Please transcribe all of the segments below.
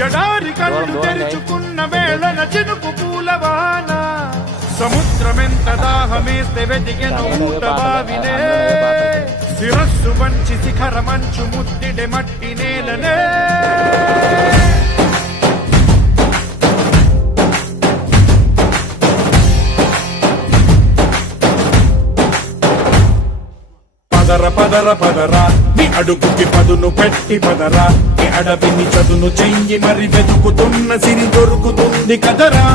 ఎడారి కళ్ళు తెరుచుకున్న వేళన చినుకు పూలవాన సముద్రమెంత దాహమేస్తే వెతికెన ఊట బావినే శిరస్సు వంచి శిఖర మంచు ముద్దిడే మట్టి నేలనే పదర పదర పదరా నీ అడుగుకి పదును పెట్టి పదరా నీ అడవిని చదును చెయ్యి మరి వెతుకుతున్న సిరి దొరుకుతుంది కదరా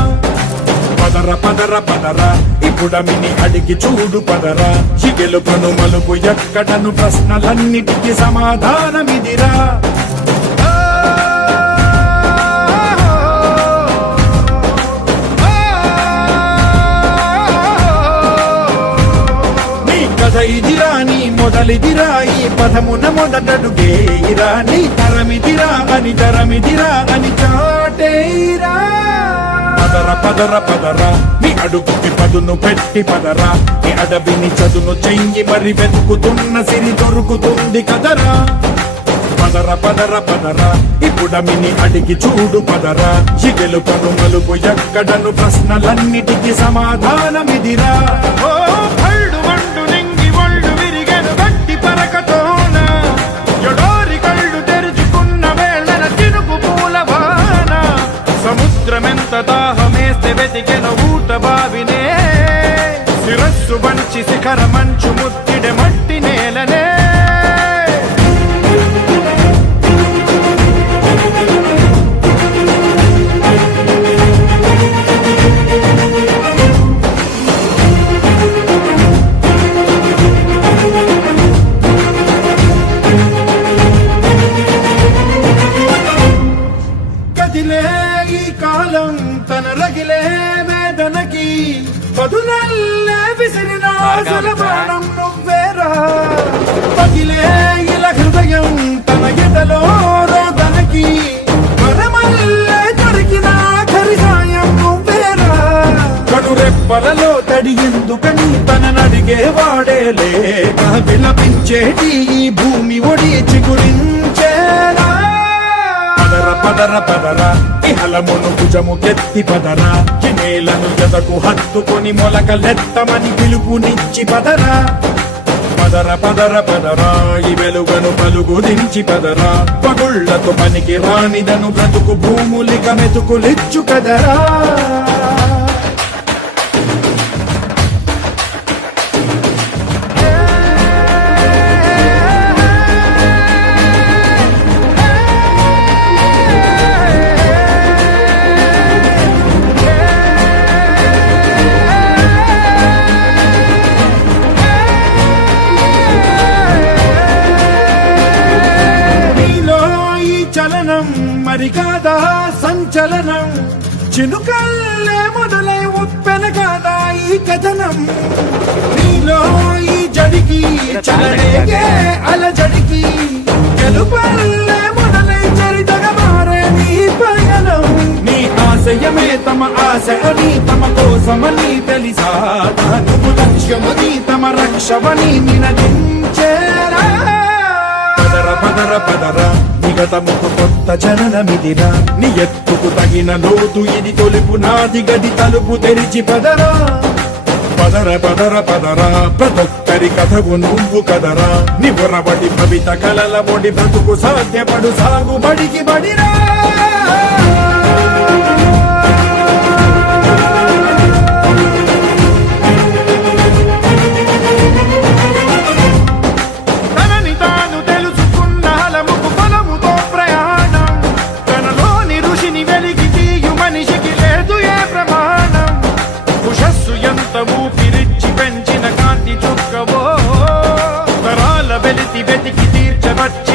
పదర పదర పదరా ఇప్పుడమిని అడిగి చూడు పదరా చిగెలుపను మలుపు ఎక్కడను ప్రశ్నలన్నిటికీ సమాధానమిదిరా ఇదిరా నీ మొదలిదిరా ఈ పదమున మొదటడుగేయిరా నీ తరమిదిరా అని చాటేరా పదర పదర పదరా నీ అడుగుకి పదును పెట్టి పదరా నీ అడవిని చదును చెయ్యి మరి వెతుకుతున్న సిరి దొరుకుతుంది కదరా పదర పదర పదరా ఇప్పుడమిని అడిగి చూడు పదరా చిగెలు పను మలుపు ఎక్కడను ప్రశ్నలన్నిటికీ సమాధానమిదిరా సముద్రమెంత దాహమేస్తే వెతికెన ఊట బావినే శిరస్సు వంచి శిఖర మంచు ముద్దిడే మట్టి నేలనే కాలం తన రగిలే వేదనకి పదునల్లే విసిరిన బాణం నువ్వేరా పగిలే ఇలా హృదయం తన ఎదలో రోదనకి వరమల్లే దొరికిన ఖరిసాయం నువ్వేరా కడురెప్పలలో తడి ఎందుకని తననడిగే వాడే లేక విలపించేటి ఈ భూమి ఒడి చిగురించేరా పదర పదరా ఇహలమును భుజము కెత్తి పదరా నేలను ఎదకు హత్తుకొని మొలకలెత్తమని పిలుపునిచ్చి పదరా పదర పదర పదరా ఈ వెలుగను పలుగు దించి పదరా పగుళ్లతో పనికి రానిదను బ్రతుకు భూములిక మెతుకులిచ్చు కదరా మరి కాదా సంచలనం చినుకల్లే మొదలై ఉప్పెన కాదా ఈ కథనం నీలో ఈ జడికి చలనేగే అలజడికి గెలుపల్లే మొదలై చరితగా మారే నీ పయనం నీ ఆశయమే తమ ఆశ అని తమ కోసమని తెలిసా నువ్వు లక్ష్యమని తమ రక్షమని నినదించేరా పదర పదర పదరా నిగతముకు కొత్త జననమిదిరా నీ ఎత్తుకు తగిన లోతు ఇది తొలుపు నాది గది తలుపు తెరిచి పదరా పదర పదర పదరా ప్రతొక్కరి కథకు నువ్వు కదరా నివరబడి భవిత కలల బొడి బ్రతుకు సాధ్యపడు సాగుబడికి బడిరా ఊపిరిచ్చి పెంచిన కాంతి చుక్కవో తరాల వెలితి వెతికి తీర్చవచ్చి